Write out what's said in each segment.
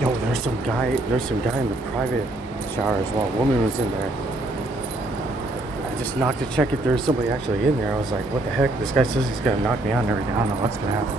Yo, there's some guy in the private showers while a woman was in there. I just knocked to check if there's somebody actually in there. I was like, what the heck? This guy says he's gonna knock me out and everything. I don't know what's gonna happen.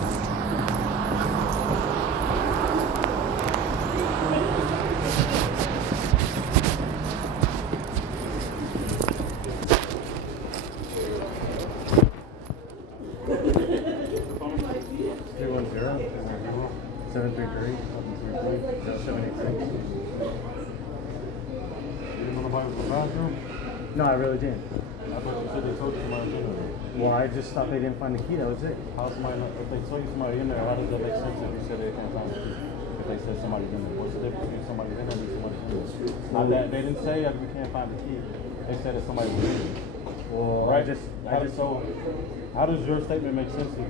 No, I really didn't. I thought you said they told you somebody was in there. Well, I just thought they didn't find the key. That was it. How somebody not, if they told you somebody in there, how does that make sense if you said they can't find the key? If they said somebody's in there, what's the difference between somebody's in there and somebody's in there? Not that they didn't say that we can't find the key. They said that somebody was in there. Well, right? How does your statement make sense if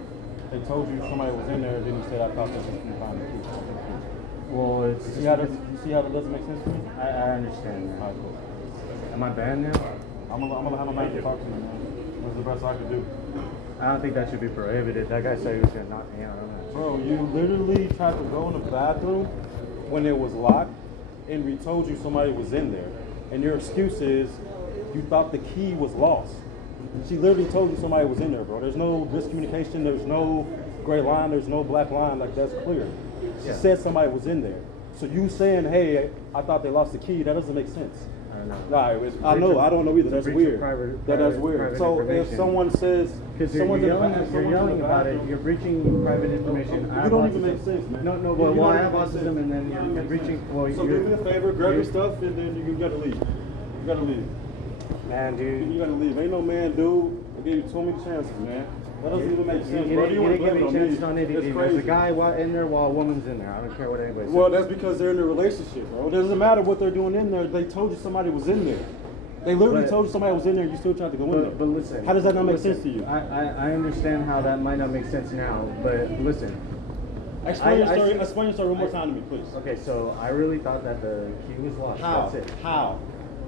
they told you somebody was in there and then you said I thought that we couldn't find the key? Well, you see how that doesn't make sense to me? I understand that. All right, cool. Am I banned now? I'm gonna have a man talk to me, man. What's the best I can do? I don't think that should be prohibited. That guy said he was gonna knock me out. Bro, you literally tried to go in the bathroom when it was locked, and we told you somebody was in there, and your excuse is you thought the key was lost. She literally told you somebody was in there, bro. There's no miscommunication. There's no gray line. There's no black line. Like, that's clear. She said somebody was in there. So you saying, hey, I thought they lost the key, that doesn't make sense. I don't know. Nah, I don't know either. That's weird. That's weird. So if someone says, you're yelling about it, you're breaching private information. You don't even make sense, man. No, but I have autism, and then you're breaching. Well, so do me a favor, grab your stuff, and then you gotta leave. You gotta leave. Man, dude. You gotta leave. Ain't no man, dude. I gave you so many chances, man. That doesn't even make sense, bro. You didn't give me chances on anything. There's a guy in there while a woman's in there. I don't care what anybody says. Well, that's because they're in a relationship, bro. It doesn't matter what they're doing in there. They told you somebody was in there. They literally told you somebody was in there and you still tried to go in there. But listen. How does that not make sense to you? I understand how that might not make sense now, but listen. Explain your story one more time to me, please. Okay, so I really thought that the key was lost. How? That's it. How?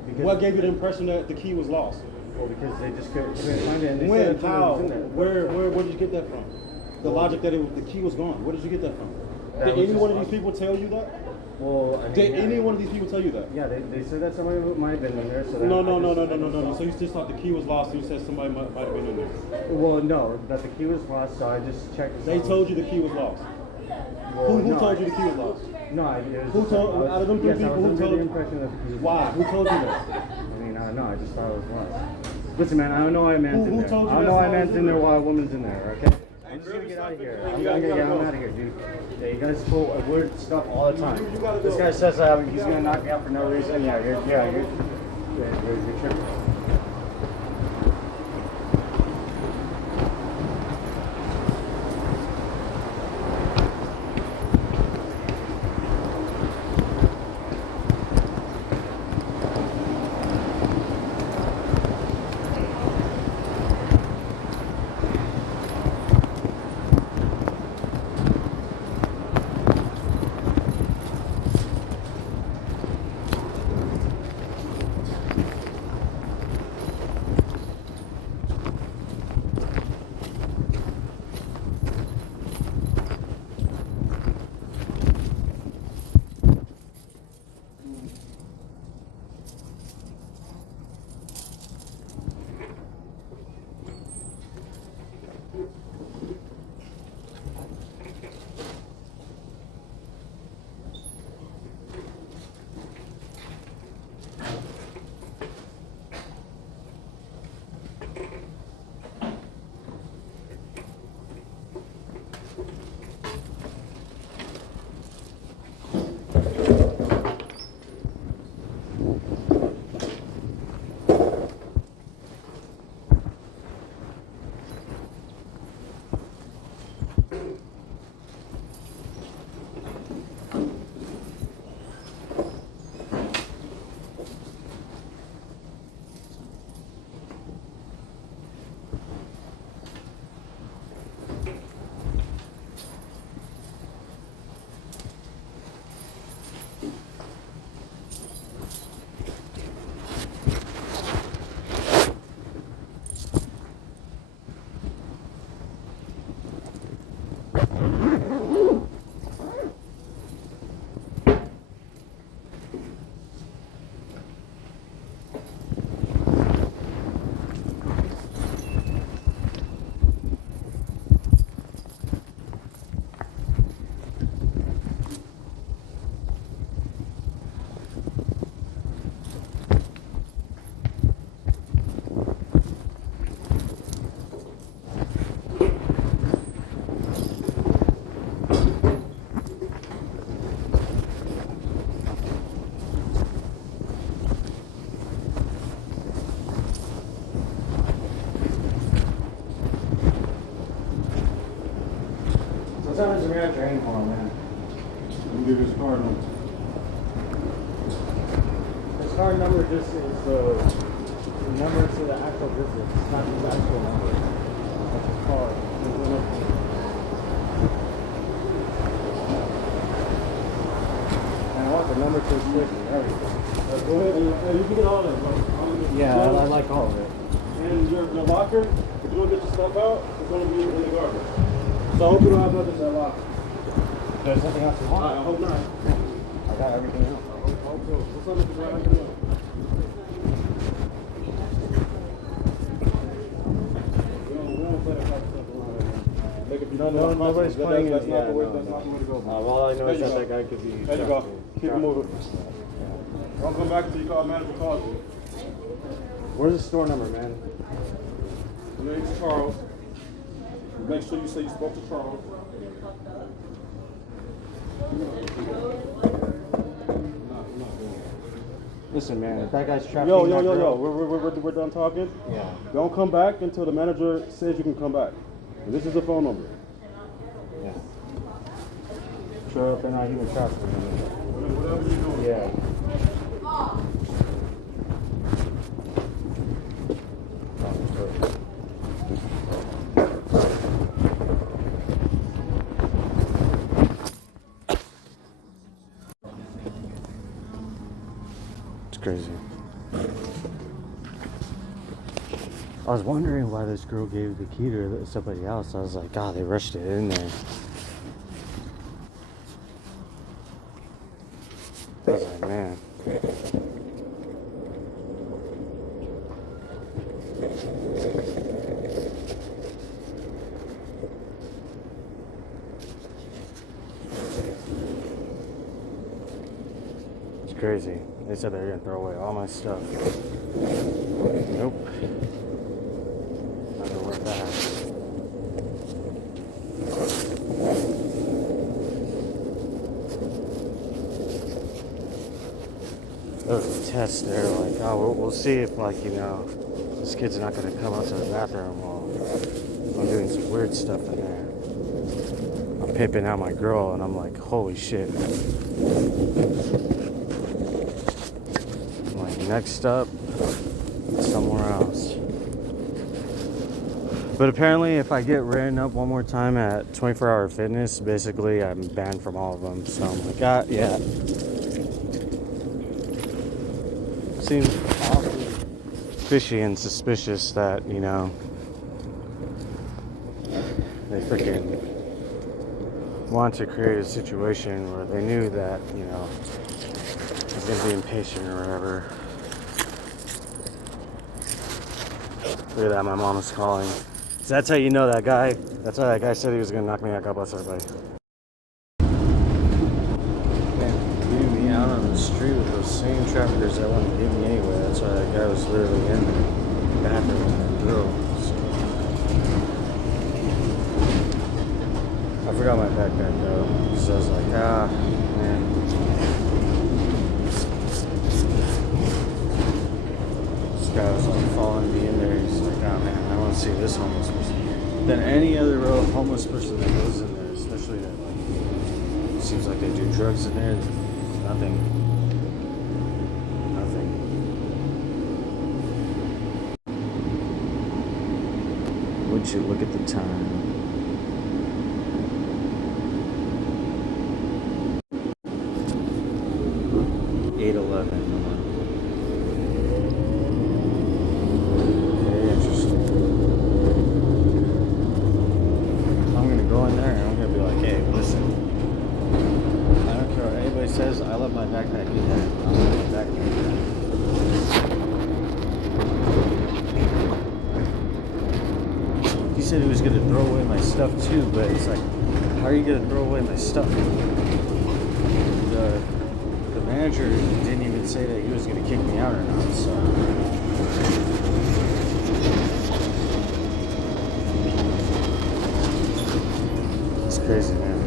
Because what gave you the impression that the key was lost? Well, because they just couldn't find it. And they when? said How? was in there. Where did you get that from? The logic that the key was gone. Where did you get that from? Did any one of these people tell you that? Well, did any one of these people tell you that? Yeah, they said that somebody might have been in there. So No. So you just thought the key was lost, and you said somebody might have been in there. Well, no, that the key was lost, so I just checked. They told you the key was lost. Well, who told you the key was lost? No, who told? Out of them three people, who told the impression that the key was Why? Lost. Who told you that? I mean, I don't know. I just thought it was lost. Listen, man, I don't know why a man's in there. Told you I don't know why a man's in there while a woman's in there. Okay. I'm just gonna get out of here. I'm out of here, dude. Yeah, you guys pull weird stuff all the time. This guy says he's gonna knock me out for no reason. Yeah, you're tripping. got your name for him, man. Let me give you his card number. His card number just is the number to the actual visit. It's not his actual number. That's his card. And I want the number to his station, everything. Go ahead. You can get all of it, bro. Yeah, I like all of it. And your locker, if you don't get your stuff out, it's going to be in the garbage. So I hope you don't have nothing in that locker. There's nothing else you want? I hope not. I got everything else. I hope so. What's up with the right after that? We don't play that type of stuff around here. No, nobody's playing it. That's not the way to go. All I know is that that guy could be. There you go. Keep it moving. Don't come back until you call manager calls you. Where's the store number, man? Your name's Charles. Make sure you say you spoke to Charles. Listen, man, if that guy's trafficking Yo. We're done talking. Yeah. Don't come back until the manager says you can come back. And this is the phone number. Yeah. Show up in our human trafficking. Whatever you're doing. Yeah. It's crazy. I was wondering why this girl gave the key to somebody else. I was like, God, they rushed it in there. I was like, man. It's crazy. They said they were gonna throw away all my stuff. Nope. Not gonna work that out. There was a test there, like, oh, we'll see if, like, you know, this kid's not gonna come out to the bathroom while I'm doing some weird stuff in there. I'm pimping out my girl, and I'm like, holy shit. I'm like, next up, somewhere else. But apparently, if I get written up one more time at 24 Hour Fitness, basically I'm banned from all of them. So I'm like, yeah. Seems awfully fishy and suspicious that, you know, they freaking want to create a situation where they knew that, you know, I was gonna be impatient or whatever. Look at that, my mom is calling. So that's how you know that guy. That's how that guy said he was gonna knock me out. God bless everybody. Leaving me out on the street with those same traffickers that want to get me anyway. That's why that guy was literally in the bathroom with that girl. So. I forgot my backpack though. So I was like, man. This guy was like following me in there. He's like, man, I want to see this homeless person. Than any other homeless person that goes in there, especially that, like, it seems like they do drugs in there. Nothing. Would you look at the time? Says I left my backpack in there. I'll leave my backpack in there. He said he was going to throw away my stuff too, but it's like, how are you going to throw away my stuff? The manager didn't even say that he was going to kick me out or not, so. It's crazy, man.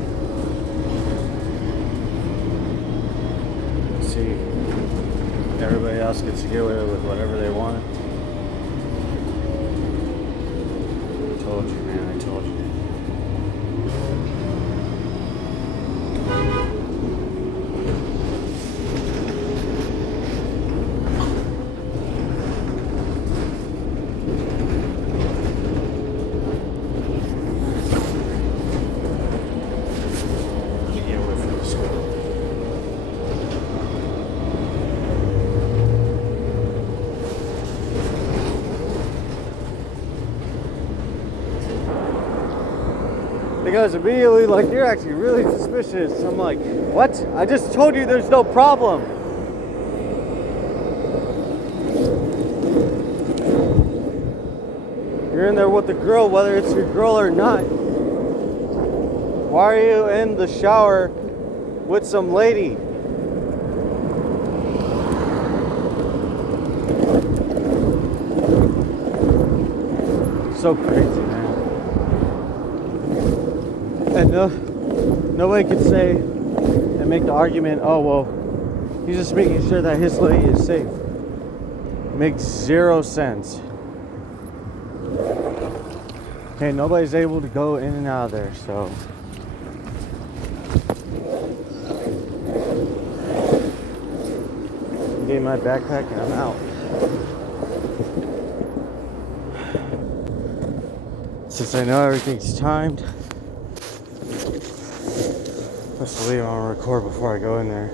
See, everybody else gets to get away with whatever they want. I told you, man, I told you. Because immediately, like, you're actually really suspicious. I'm like, what? I just told you there's no problem. You're in there with the girl, whether it's your girl or not. Why are you in the shower with some lady? So crazy, man. And nobody could say and make the argument, oh, well, he's just making sure that his lady is safe. Makes zero sense. Okay, nobody's able to go in and out of there, so. I'm getting my backpack and I'm out. Since I know everything's timed, let's leave it on record before I go in there.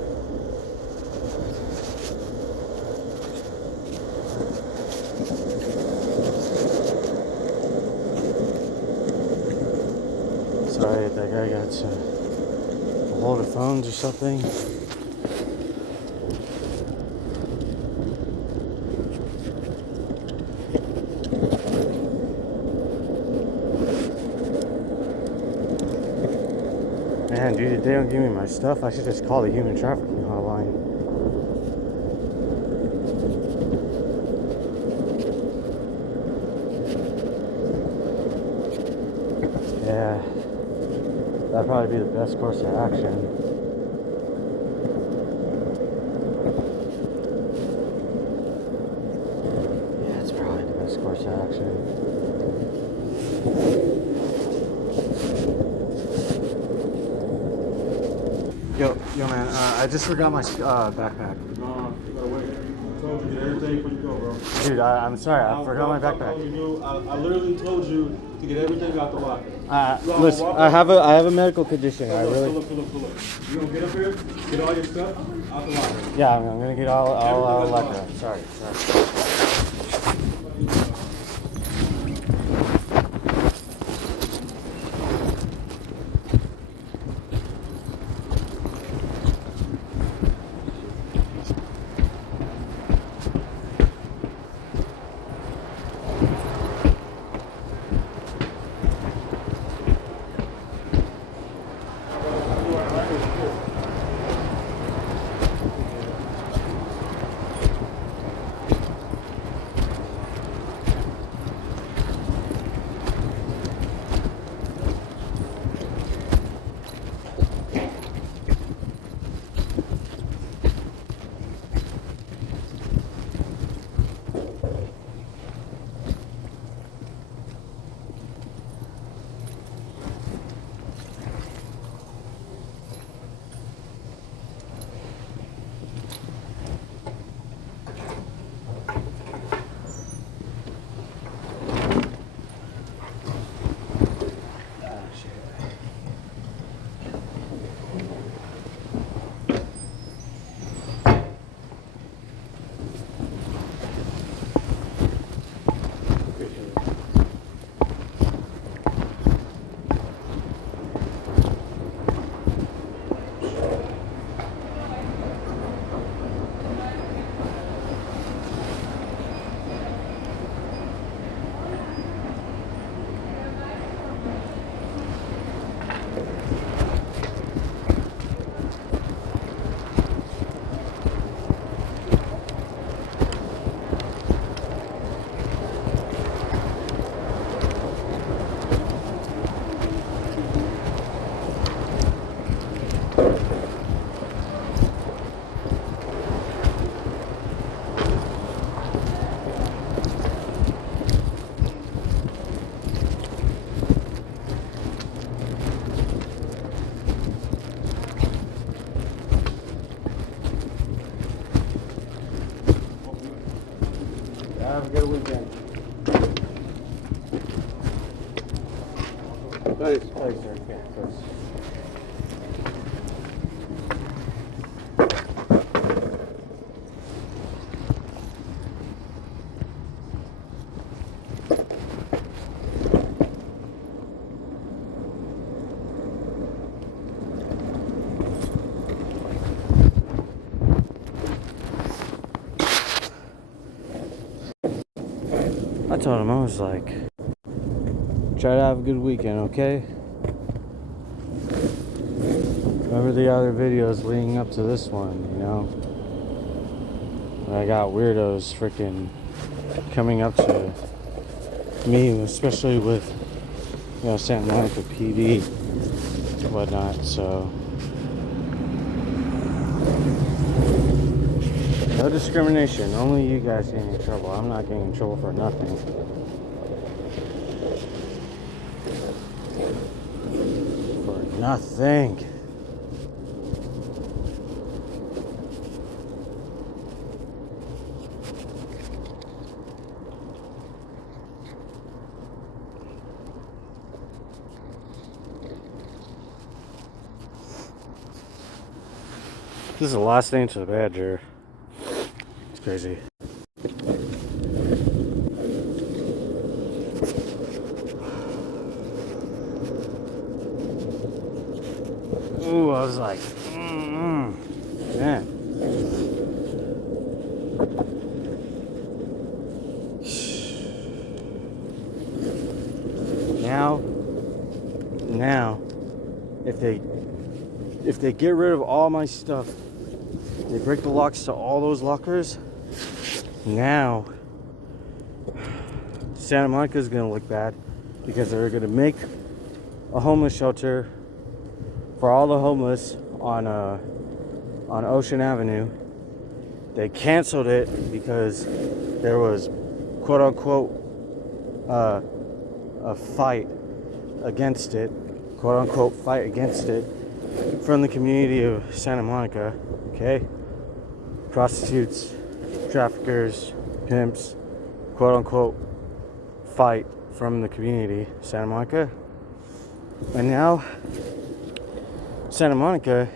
Sorry if that guy got a hold of phones or something. Man, dude, if they don't give me my stuff, I should just call the human trafficking hotline. Yeah, that'd probably be the best course of action. Yeah, it's probably the best course of action. Yo, man, I just forgot my backpack. No, you gotta wait. I told you, get everything before you go, bro. Dude, I'm sorry, I forgot my backpack. I literally told you to get everything out the locker. Listen, I have a medical condition. Pull up. You gonna get up here, get all your stuff out the locker. Yeah, I'm gonna get all out of locker. Sorry. Have a good weekend. Thanks, sir. Yeah, thanks. told him, I was like, try to have a good weekend, okay? Remember the other videos leading up to this one, you know? I got weirdos freaking coming up to me, especially with, you know, Santa Monica PD and whatnot, so. No discrimination, only you guys getting in trouble. I'm not getting in trouble for nothing. For nothing. This is the last name to the badger. It's crazy. Ooh, I was like, man. Now, if they get rid of all my stuff, they break the locks to all those lockers, now Santa Monica is gonna look bad because they're gonna make a homeless shelter for all the homeless on Ocean Avenue. They canceled it because there was quote unquote a fight against it, quote unquote fight against it from the community of Santa Monica. Okay, prostitutes, traffickers, pimps, quote unquote fight from the community Santa Monica. And now Santa Monica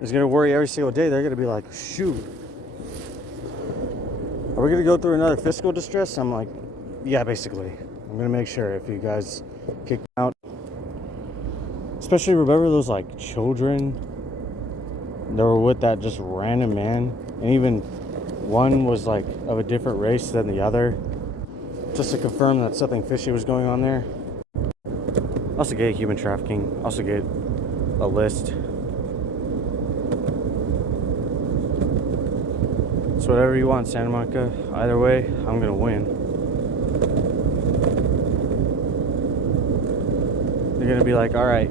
is going to worry every single day. They're going to be like, shoot, are we going to go through another fiscal distress? I'm like, yeah, basically. I'm going to make sure if you guys kick out. Especially remember those like children that were with that just random man. And even one was like of a different race than the other. Just to confirm that something fishy was going on there. Also get human trafficking. Also get a list. So whatever you want, Santa Monica. Either way, I'm gonna win. They're gonna be like, all right,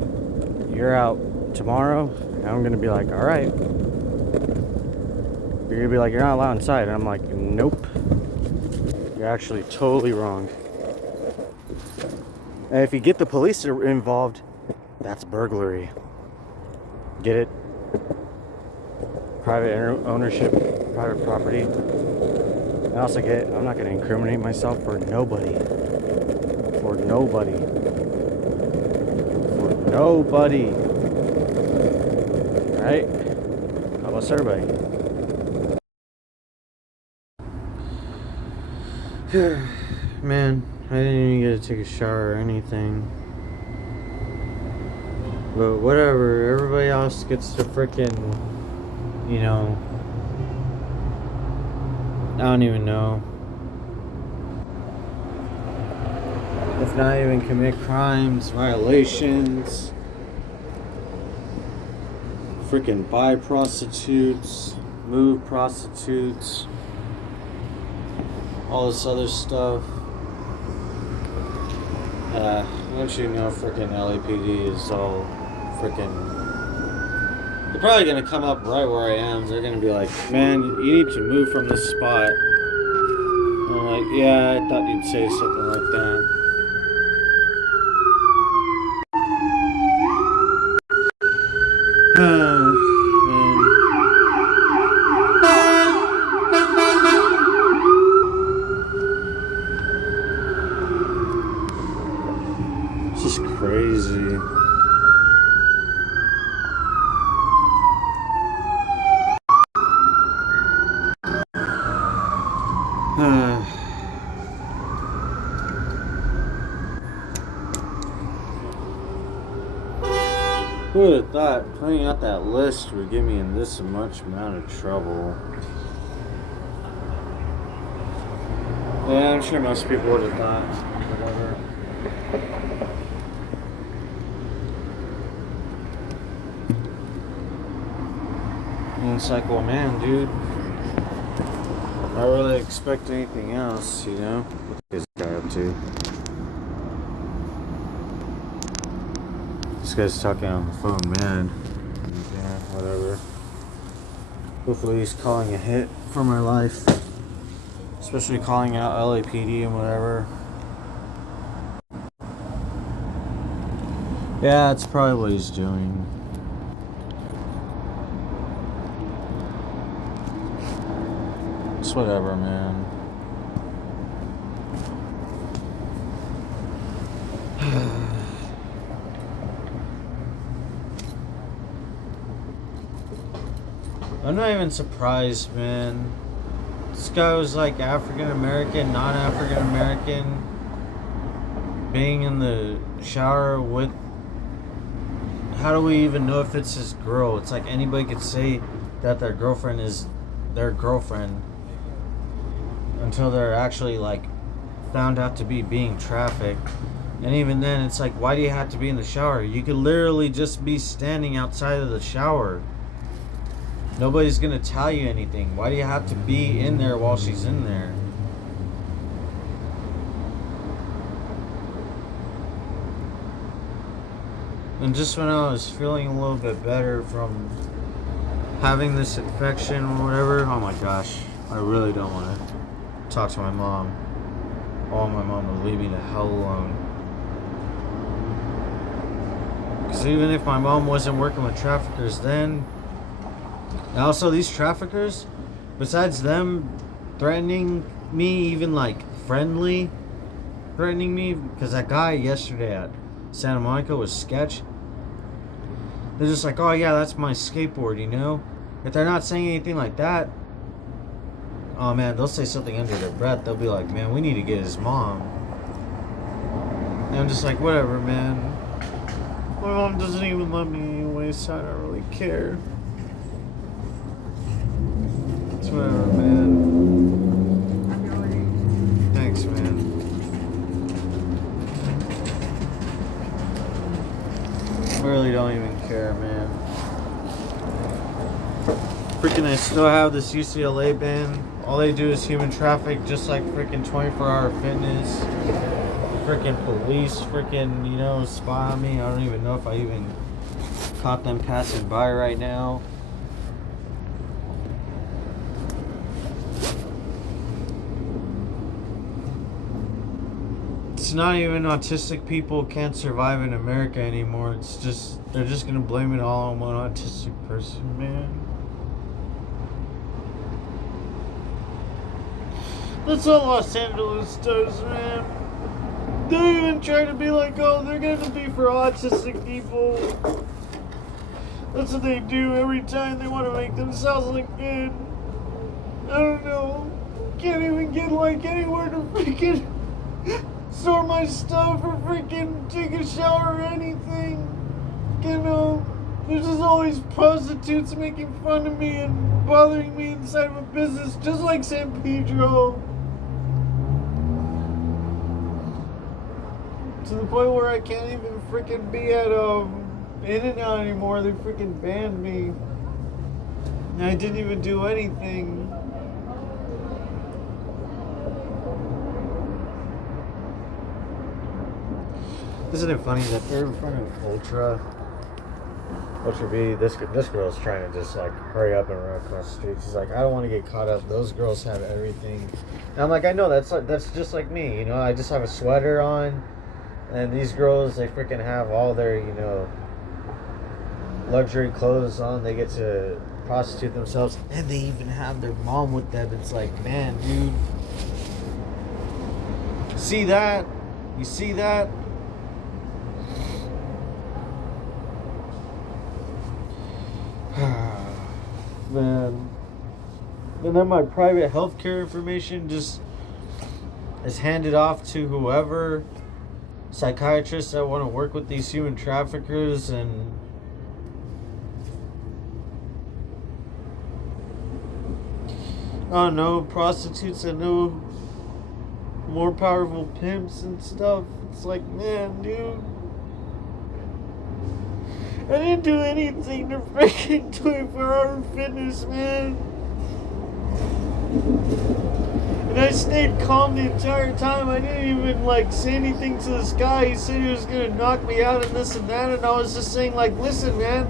you're out tomorrow. And I'm gonna be like, all right. You're gonna be like, you're not allowed inside. And I'm like, nope. You're actually totally wrong. And if you get the police involved, that's burglary. Get it? Private ownership, private property. And also get, I'm not going to incriminate myself for nobody. For nobody. For nobody. Right? God bless everybody. Man, I didn't even get to take a shower or anything. But whatever, everybody else gets to frickin', you know, I don't even know. If not even commit crimes, violations, frickin' buy prostitutes, move prostitutes, all this other stuff. Once you know frickin' LAPD is all frickin', they're probably gonna come up right where I am. They're gonna be like, man, you need to move from this spot. And I'm like, yeah, I thought you'd say something like that. Man. It's just crazy. Who would have thought putting out that list would get me in this much amount of trouble? Yeah, I'm sure most people would have thought. Whatever. And it's like, well, man, dude. I don't really expect anything else, you know? What is this guy up to? This guy's talking on the phone, man. Yeah, whatever. Hopefully he's calling a hit for my life. Especially calling out LAPD and whatever. Yeah, that's probably what he's doing. It's whatever, man. I'm not even surprised, man. This guy was like African American, not African American, being in the shower with. How do we even know if it's his girl? It's like anybody could say that their girlfriend is their girlfriend until they're actually like found out to be being trafficked. And even then, it's like, why do you have to be in the shower? You could literally just be standing outside of the shower. Nobody's gonna tell you anything. Why do you have to be in there while she's in there? And just when I was feeling a little bit better from having this infection or whatever, oh my gosh, I really don't want to talk to my mom. Oh, my mom would leave me the hell alone. Because even if my mom wasn't working with traffickers then, and also these traffickers, besides them threatening me, even like friendly threatening me, because that guy yesterday at Santa Monica was sketch. They're just like, oh yeah, that's my skateboard, you know? If they're not saying anything like that, oh man, they'll say something under their breath. They'll be like, man, we need to get his mom. And I'm just like, whatever, man. My mom doesn't even love me anyway, so I don't really care. It's whatever, man. Thanks, man. I really don't even care, man. Freaking, I still have this UCLA ban. All they do is human traffic, just like freaking 24-hour fitness. Freaking police, freaking, you know, spy on me. I don't even know if I even caught them passing by right now. It's not even autistic people can't survive in America anymore. It's just, they're just gonna blame it all on one autistic person, man. That's all Los Angeles does, man. They even try to be like, oh, they're gonna be for autistic people. That's what they do every time they want to make themselves look good. I don't know. Can't even get like anywhere to freaking store my stuff or freaking take a shower or anything. You know, there's just always prostitutes making fun of me and bothering me inside of a business just like San Pedro. To the point where I can't even freaking be at In-N-Out anymore. They freaking banned me. And I didn't even do anything. Isn't it funny that they're in front of Ultra B? This girl's trying to just like hurry up and run across the street. She's like, I don't want to get caught up. Those girls have everything. And I'm like, I know that's just like me. You know, I just have a sweater on. And these girls, they freaking have all their, you know, luxury clothes on. They get to prostitute themselves. And they even have their mom with them. It's like, man, dude. See that? You see that? Man. And then my private healthcare information just is handed off to whoever. Psychiatrists that want to work with these human traffickers and I don't know, prostitutes that know more powerful pimps and stuff. It's like, man, dude, I didn't do anything to freaking 24-hour fitness, man. And I stayed calm the entire time. I didn't even like say anything to this guy. He said he was gonna knock me out and this and that, and I was just saying like, listen, man,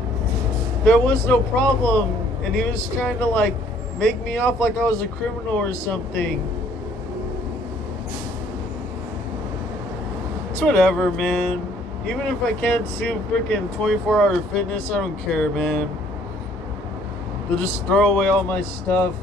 there was no problem. And he was trying to like make me off like I was a criminal or something. It's whatever, man. Even if I can't sue freaking 24-hour fitness, I don't care, man. They'll just throw away all my stuff.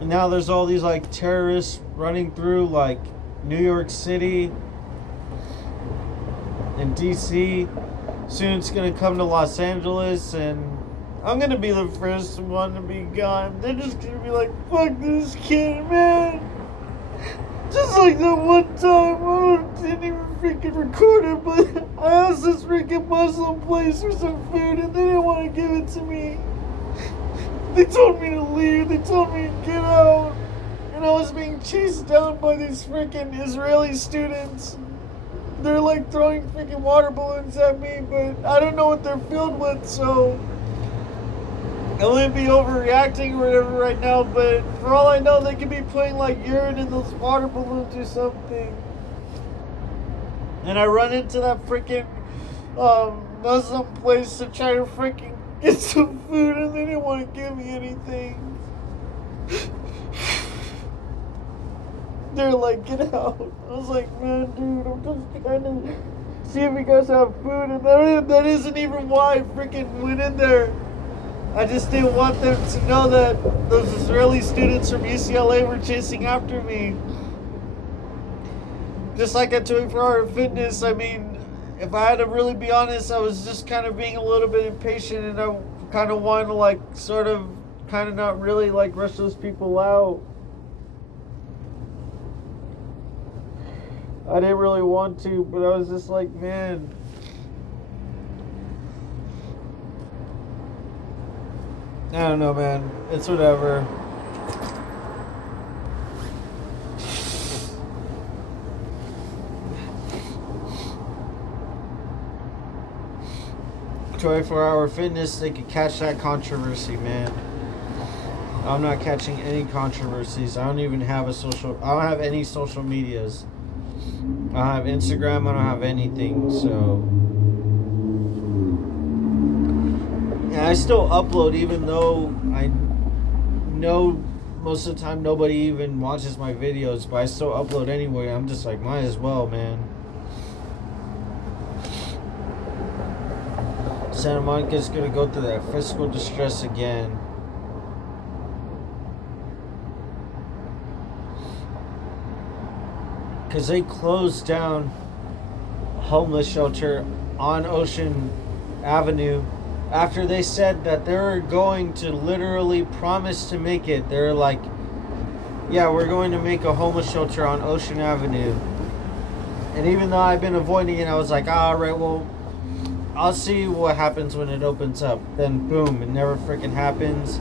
And now there's all these like terrorists running through like New York City and DC. Soon it's gonna come to Los Angeles, and I'm gonna be the first one to be gone. They're just gonna be like, fuck this kid, man. Just like that one time, I didn't even freaking record it, but I asked this freaking Muslim place for some food and they didn't want to give it to me. They told me to leave, they told me to get out, and I was being chased down by these freaking Israeli students. They're like throwing freaking water balloons at me, but I don't know what they're filled with, so I wouldn't be overreacting or whatever right now, but for all I know, they could be putting like urine in those water balloons or something. And I run into that freaking Muslim place to try to freaking get some food, and they didn't want to give me anything. They're like, get out. I was like, man, dude, I'm just trying to see if you guys have food, and that isn't even why I freaking went in there. I just didn't want them to know that those Israeli students from UCLA were chasing after me. Just like at 24-hour fitness, I mean, if I had to really be honest, I was just kind of being a little bit impatient, and I kind of wanted to like sort of kind of not really like rush those people out. I didn't really want to, but I was just like, man, I don't know, man. It's whatever. "24-hour fitness," they could catch that controversy, man. I'm not catching any controversies. I don't even have I don't have any social medias. I don't have Instagram. I don't have anything. So, and I still upload, even though I know most of the time nobody even watches my videos, but I still upload anyway. I'm just like, might as well, man. Santa Monica's gonna go through that fiscal distress again. Because they closed down a homeless shelter on Ocean Avenue after they said that they were going to literally promise to make it. They're like, yeah, we're going to make a homeless shelter on Ocean Avenue. And even though I've been avoiding it, I was like, all right, well, I'll see what happens when it opens up. Then boom, it never freaking happens.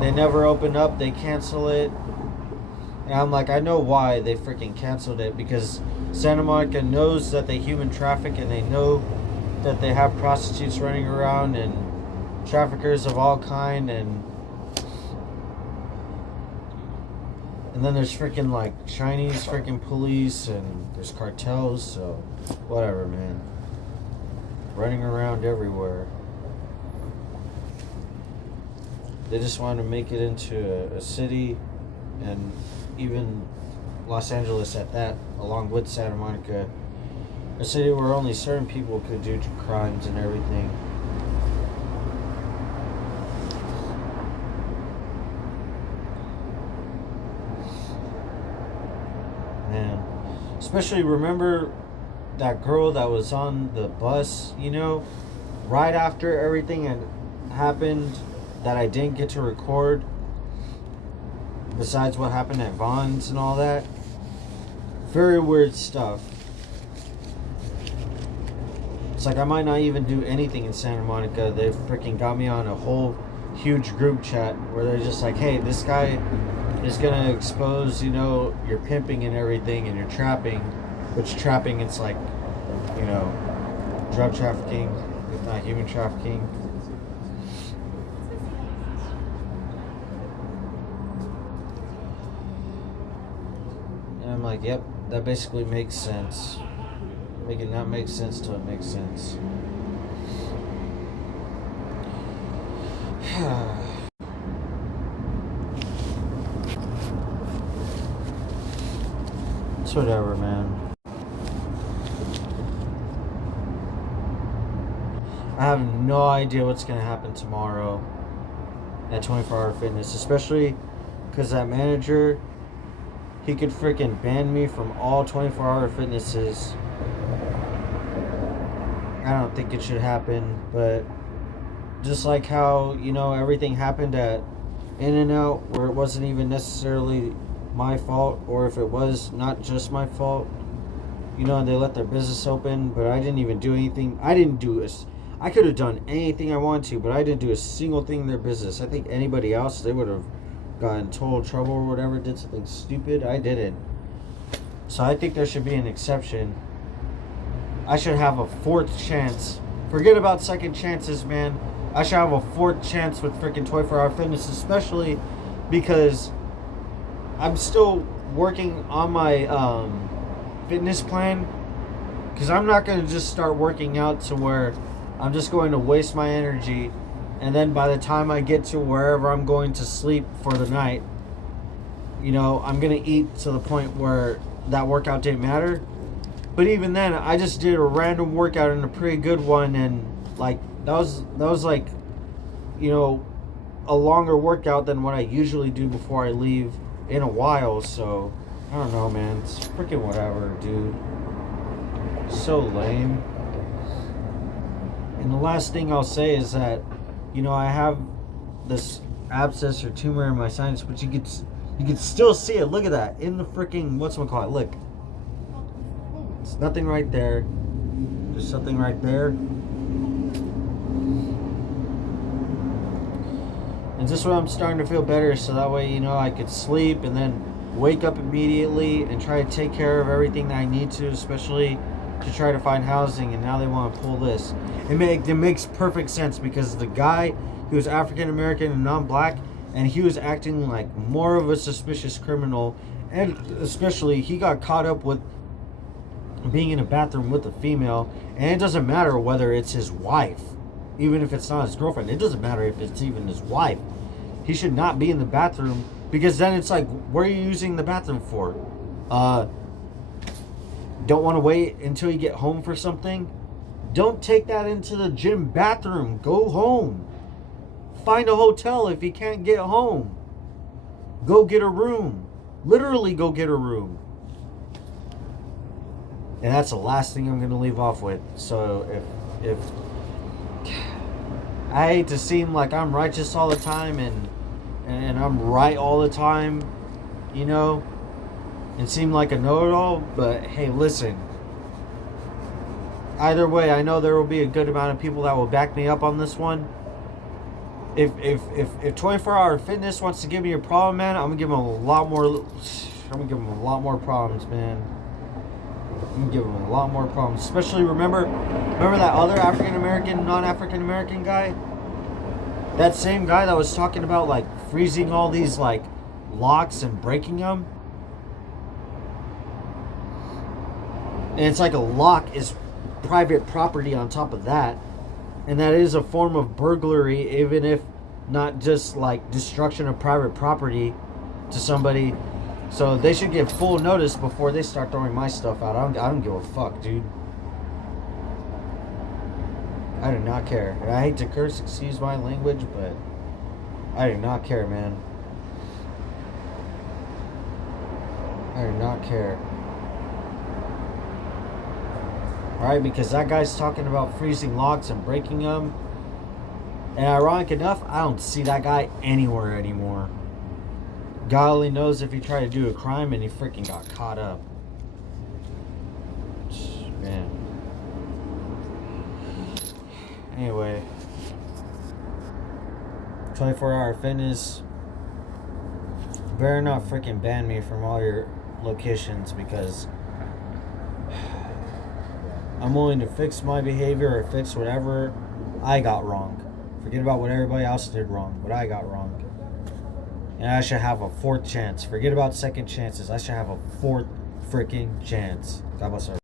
They never open up, they cancel it. And I'm like, I know why they freaking canceled it, because Santa Monica knows that they human traffic, and they know that they have prostitutes running around and traffickers of all kind, and then there's freaking like Chinese freaking police, and there's cartels, so whatever, man. Running around everywhere. They just want to make it into a city, and even Los Angeles at that, along with Santa Monica, a city where only certain people could do crimes and everything. Man, especially remember that girl that was on the bus, you know, right after everything had happened that I didn't get to record, besides what happened at Vaughn's and all that. Very weird stuff. It's like I might not even do anything in Santa Monica. They freaking got me on a whole huge group chat where they're just like, hey, this guy is gonna expose, you know, your pimping and everything and your trapping. Which trapping, it's like, you know, drug trafficking, if not human trafficking. And I'm like, yep, that basically makes sense. Make it not make sense till it makes sense. It's whatever, man. I have no idea what's going to happen tomorrow at 24 Hour Fitness, especially because that manager, he could freaking ban me from all 24 Hour Fitnesses. I don't think it should happen, but just like how, you know, everything happened at In-N-Out where it wasn't even necessarily my fault, or if it was not just my fault, you know, and they let their business open, but I didn't even do anything. I could have done anything I wanted to, but I didn't do a single thing in their business. I think anybody else, they would have gotten in total trouble or whatever, did something stupid. I didn't. So I think there should be an exception. I should have a fourth chance. Forget about second chances, man. I should have a fourth chance with freaking 24 Hour Fitness, especially because I'm still working on my fitness plan. Because I'm not going to just start working out to where I'm just going to waste my energy, and then by the time I get to wherever I'm going to sleep for the night, you know, I'm going to eat to the point where that workout didn't matter. But even then, I just did a random workout and a pretty good one, and like that was like, you know, a longer workout than what I usually do before I leave in a while. So I don't know, man. It's freaking whatever, dude. So lame. And the last thing I'll say is that, you know, I have this abscess or tumor in my sinus, but you could still see it. Look at that in the freaking whatchamacallit. Look, it's nothing right there. There's something right there. And this way I'm starting to feel better, so that way, you know, I could sleep and then wake up immediately and try to take care of everything that I need to, especially to try to find housing. And now they want to pull this. It makes perfect sense, because the guy who was African American and non-black, and he was acting like more of a suspicious criminal, and especially he got caught up with being in a bathroom with a female, and it doesn't matter whether it's his wife, even if it's not his girlfriend. It doesn't matter if it's even his wife. He should not be in the bathroom, because then it's like, what are you using the bathroom for? Don't want to wait until you get home for something? Don't take that into the gym bathroom. Go home. Find a hotel if you can't get home. Go get a room. Literally go get a room. And that's the last thing I'm going to leave off with. So if I hate to seem like I'm righteous all the time and I'm right all the time, you know, and seem like a know-it-all, but hey, listen. Either way, I know there will be a good amount of people that will back me up on this one. If 24 Hour Fitness wants to give me a problem, man, I'm gonna give them a lot more problems, man. I'm gonna give them a lot more problems. Especially remember that other African American, non-African American guy? That same guy that was talking about like freezing all these like locks and breaking them. And it's like a lock is private property on top of that. And that is a form of burglary, even if not just like destruction of private property to somebody. So they should give full notice before they start throwing my stuff out. I don't give a fuck, dude. I do not care. And I hate to curse, excuse my language, but I do not care, man. I do not care. Alright, because that guy's talking about freezing locks and breaking them. And ironic enough, I don't see that guy anywhere anymore. God only knows if he tried to do a crime and he freaking got caught up. Man. Anyway, 24-hour fitness. Better not freaking ban me from all your locations, because I'm willing to fix my behavior or fix whatever I got wrong. Forget about what everybody else did wrong, what I got wrong. And I should have a fourth chance. Forget about second chances. I should have a fourth freaking chance. God bless her.